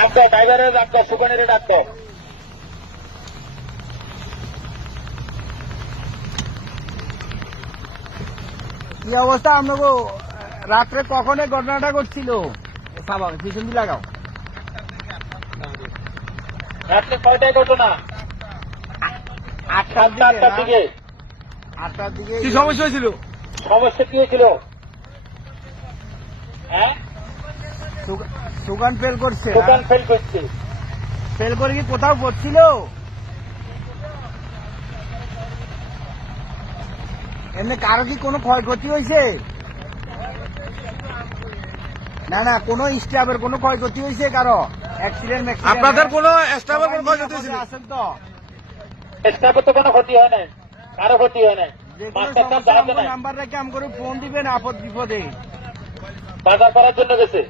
Doctor ড্রাইভারের doctor সুকানের doctor কি অবস্থা আপনাকে রাত্রে কখন এই ঘটনাটা ঘটছিল? পিছন দিয়ে লাগাও। রাত্রে কয়টায় ঘটনা? 8টার দিকে। 8টার দিকে কি সমস্যা হয়েছিল? সমস্যা কি হয়েছিল? হ্যাঁ, সুগান ফেল করছে। সুকান ফেল করছে। ফেল করে কি কোথাও পড়ছিল? এমনি কারো কি কোনো ক্ষয়ক্ষতি হয়েছে? না না, কোনো স্টাফের কোনো ক্ষয়ক্ষতি হয়েছে কারো? অ্যাক্সিডেন্ট? আপনাদের কোনো স্টাফের কোনো ক্ষয়ক্ষতি হয়েছিল? আছেন তো? স্টাফের তো কোনো ক্ষতি হয় নাই, কারো ক্ষতি হয় নাই। যে কোনো মাস্টার সাহেব সমস্যা জানাতে আমার নাই, নাম্বার রেখে আম করে ফোন দিবেন আপদ বিপদে। বাজার করার জন্য গেছে।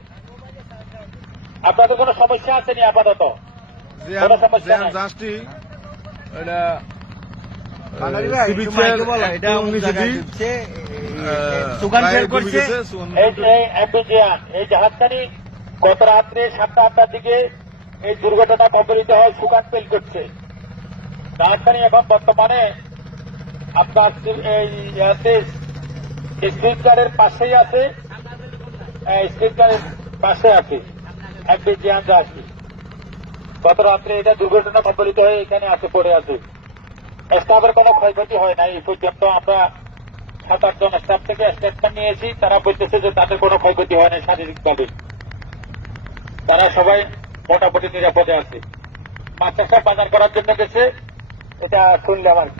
আপনাদের কোনো সমস্যা আসেনি আপাতত? কোনো সমস্যা নাই। জাস্টি এটা বাঙালি ভাই, সি একটু বিচের মাইকে বলো, এটা একটু অমুক নিচে জায়গায় দিয়ে, ঢুকছে, সুগান ফেল ডুবে করছে। গেছে, এই জাহাজখানি গত রাত্রে 7টা-8টার দিকে এই দুর্ঘটনা কবলিত হয়, সুকান ফেল করছে। জাহাজখানি এখন বর্তমানে আপনার স্ট্রিটকারের পাশেই আছে, স্ট্রিটকারের পাশে আছে একটি জিয়ান জাহাজটি। গত রাত্রে এটা দুর্ঘটনা কবলিত হয়ে এখানে আছে, পড়ে আছে। স্টাফের কোনো ক্ষয়ক্ষতি হয় নাই এই পর্যন্ত। আমরা 7-8 জন স্টাফ থেকে স্টেটমেন্ট নিয়েছি, তারা বলতেছে যে তাদের কোনো ক্ষয়ক্ষতি হয় নাই শারীরিকভাবে, তারা সবাই মোটামুটি নিরাপদে আছে। মাস্টার সাহেব বাজার করার জন্য গেছে, এটা শুনলাম আর কি।